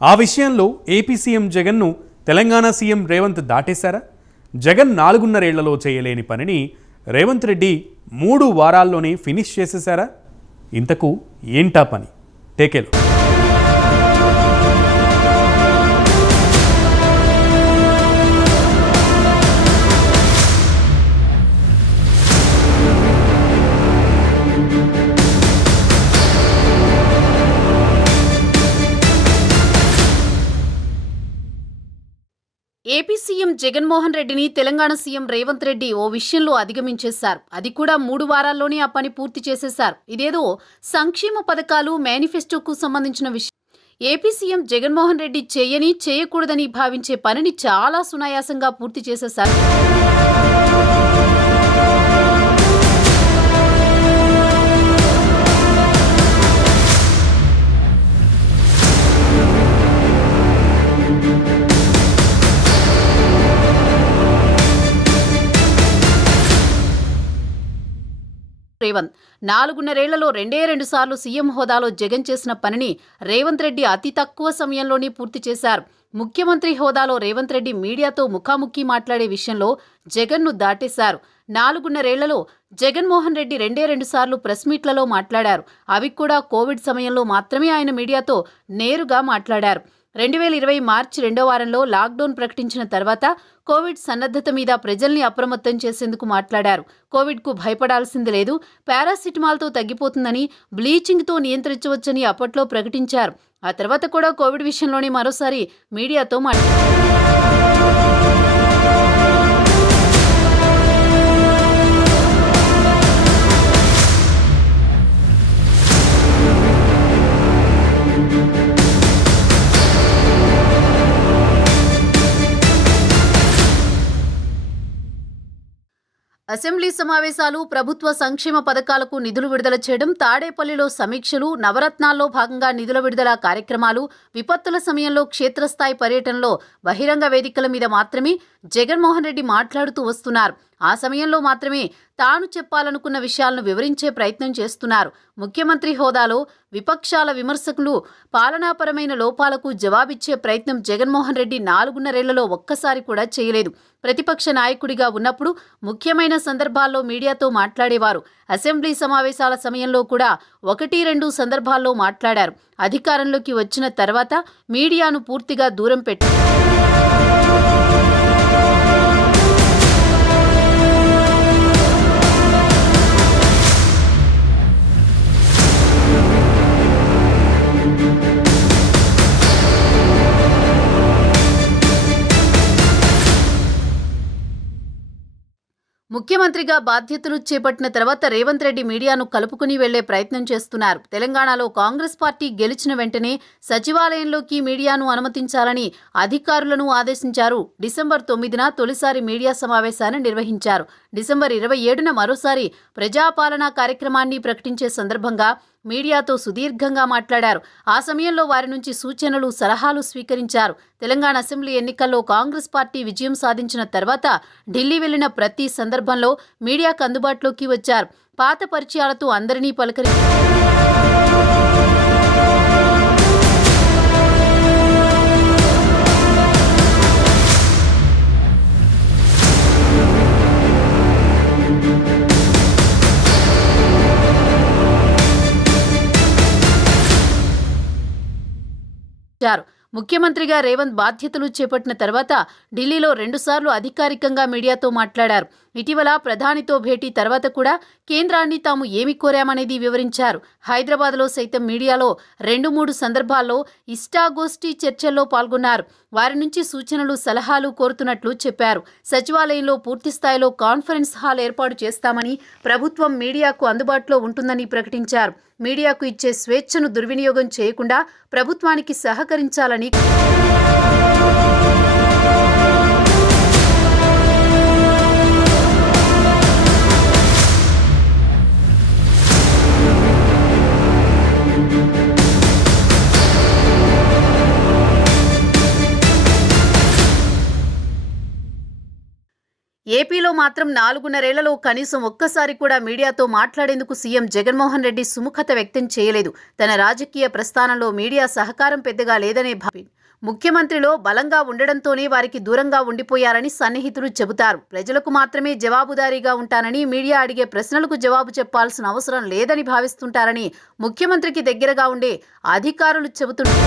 ఆ విషయంలో AP CM జగన్ను తెలంగాణ సీఎం రేవంత్ దాటేశారా? జగన్ 4.5 ఏళ్లలో చేయలేని పనిని రేవంత్ రెడ్డి 3 వారాల్లోనే ఫినిష్ చేసేశారా? ఇంతకు ఏంటా పని? టేకేలు ఏపీ సీఎం జగన్మోహన్ రెడ్డిని తెలంగాణ సీఎం రేవంత్ రెడ్డి ఓ విషయంలో అధిగమించేశారు. అది కూడా 3 వారాల్లోనే ఆ పని పూర్తి చేసేశారు. ఇదేదో సంక్షేమ పథకాలు మేనిఫెస్టోకు సంబంధించిన విషయం. ఏపీ సీఎం జగన్మోహన్ రెడ్డి చేయకూడదని భావించే పనిని చాలా సునాయాసంగా పూర్తి చేసేశారు. రేవంత్ 4.5 ఏళ్లలో 2 సార్లు సీఎం హోదాలో జగన్ చేసిన పనిని రేవంత్ రెడ్డి అతి తక్కువ సమయంలోనే పూర్తి చేశారు. ముఖ్యమంత్రి హోదాలో రేవంత్ రెడ్డి మీడియాతో ముఖాముఖి మాట్లాడే విషయంలో జగన్ను దాటేశారు. 4.5 ఏళ్లలో జగన్మోహన్ రెడ్డి 2 సార్లు ప్రెస్ మీట్లలో మాట్లాడారు. అవి కూడా కోవిడ్ సమయంలో మాత్రమే ఆయన మీడియాతో నేరుగా మాట్లాడారు. 2020 మార్చి 2వ వారంలో లాక్డౌన్ ప్రకటించిన తర్వాత కోవిడ్ సన్నద్ధత మీద ప్రజల్ని అప్రమత్తం చేసేందుకు మాట్లాడారు. కోవిడ్కు భయపడాల్సింది లేదు, పారాసిటమాల్తో తగ్గిపోతుందని, బ్లీచింగ్తో నియంత్రించవచ్చని అప్పట్లో ప్రకటించారు. ఆ తర్వాత కూడా కోవిడ్ విషయంలోనే మరోసారి మీడియాతో మాట్లాడారు. అసెంబ్లీ సమావేశాలు, ప్రభుత్వ సంక్షేమ పథకాలకు నిధులు విడుదల చేయడం, తాడేపల్లిలో సమీక్షలు, నవరత్నాల్లో భాగంగా నిధుల విడుదల కార్యక్రమాలు, విపత్తుల సమయంలో క్షేత్రస్థాయి పర్యటనలో బహిరంగ వేదికల మీద మాత్రమే జగన్మోహన్ రెడ్డి మాట్లాడుతూ వస్తున్నారు. ఆ సమయంలో మాత్రమే తాను చెప్పాలనుకున్న విషయాలను వివరించే ప్రయత్నం చేస్తున్నారు. ముఖ్యమంత్రి హోదాలో విపక్షాల విమర్శకులు పాలనాపరమైన లోపాలకు జవాబిచ్చే ప్రయత్నం జగన్మోహన్ రెడ్డి 4.5 ఏళ్లలో ఒక్కసారి కూడా చేయలేదు. ప్రతిపక్ష నాయకుడిగా ఉన్నప్పుడు ముఖ్యమైన సందర్భాల్లో మీడియాతో మాట్లాడేవారు. అసెంబ్లీ సమావేశాల సమయంలో కూడా 1-2 సందర్భాల్లో మాట్లాడారు. అధికారంలోకి వచ్చిన తర్వాత మీడియాను పూర్తిగా దూరం పెట్టారు. ముఖ్యమంత్రిగా బాధ్యతలు చేపట్టిన తర్వాత రేవంత్ రెడ్డి మీడియాను కలుపుకుని వెళ్లే ప్రయత్నం చేస్తున్నారు. తెలంగాణలో కాంగ్రెస్ పార్టీ గెలిచిన వెంటనే సచివాలయంలోకి మీడియాను అనుమతించాలని అధికారులను ఆదేశించారు. డిసెంబర్ 9న తొలిసారి మీడియా సమావేశాన్ని నిర్వహించారు. డిసెంబర్ 27న మరోసారి ప్రజాపాలనా కార్యక్రమాన్ని ప్రకటించే సందర్భంగా మీడియాతో సుదీర్ఘంగా మాట్లాడారు. ఆ సమయంలో వారి నుంచి సూచనలు, సలహాలు స్వీకరించారు. తెలంగాణ అసెంబ్లీ ఎన్నికల్లో కాంగ్రెస్ పార్టీ విజయం సాధించిన తర్వాత ఢిల్లీ వెళ్లిన ప్రతి సందర్భంలో మీడియాకు అందుబాటులోకి వచ్చారు. పాత పరిచయాలతో అందరినీ ముఖ్యమంత్రిగా రేవంత్ బాధ్యతలు చేపట్టిన తర్వాత ఢిల్లీలో 2 సార్లు అధికారికంగా మీడియాతో మాట్లాడారు. ఇటీవల ప్రధానితో భేటీ తర్వాత కూడా కేంద్రాన్ని తాము ఏమి కోరామనేది వివరించారు. హైదరాబాద్లో సైతం మీడియాలో 2-3 సందర్భాల్లో ఇష్టాగోష్ఠి చర్చల్లో పాల్గొన్నారు. వారి నుంచి సూచనలు, సలహాలు కోరుతున్నట్లు చెప్పారు. సచివాలయంలో పూర్తిస్థాయిలో కాన్ఫరెన్స్ హాల్ ఏర్పాటు చేస్తామని, ప్రభుత్వం మీడియాకు అందుబాటులో ఉంటుందని ప్రకటించారు. మీడియాకు ఇచ్చే స్వేచ్ఛను దుర్వినియోగం చేయకుండా ప్రభుత్వానికి సహకరించాలని ఏపీలో మాత్రం 4.5 కనీసం ఒక్కసారి కూడా మీడియాతో మాట్లాడేందుకు సీఎం జగన్మోహన్ రెడ్డి సుముఖత వ్యక్తం చేయలేదు. తన రాజకీయ ప్రస్థానంలో మీడియా సహకారం పెద్దగా లేదనే భావి ముఖ్యమంత్రిలో బలంగా ఉండడంతోనే వారికి దూరంగా ఉండిపోయారని సన్నిహితులు చెబుతారు. ప్రజలకు మాత్రమే జవాబుదారీగా ఉంటానని, మీడియా అడిగే ప్రశ్నలకు జవాబు చెప్పాల్సిన అవసరం లేదని భావిస్తుంటారని ముఖ్యమంత్రికి దగ్గరగా ఉండే అధికారులు చెబుతున్నారు.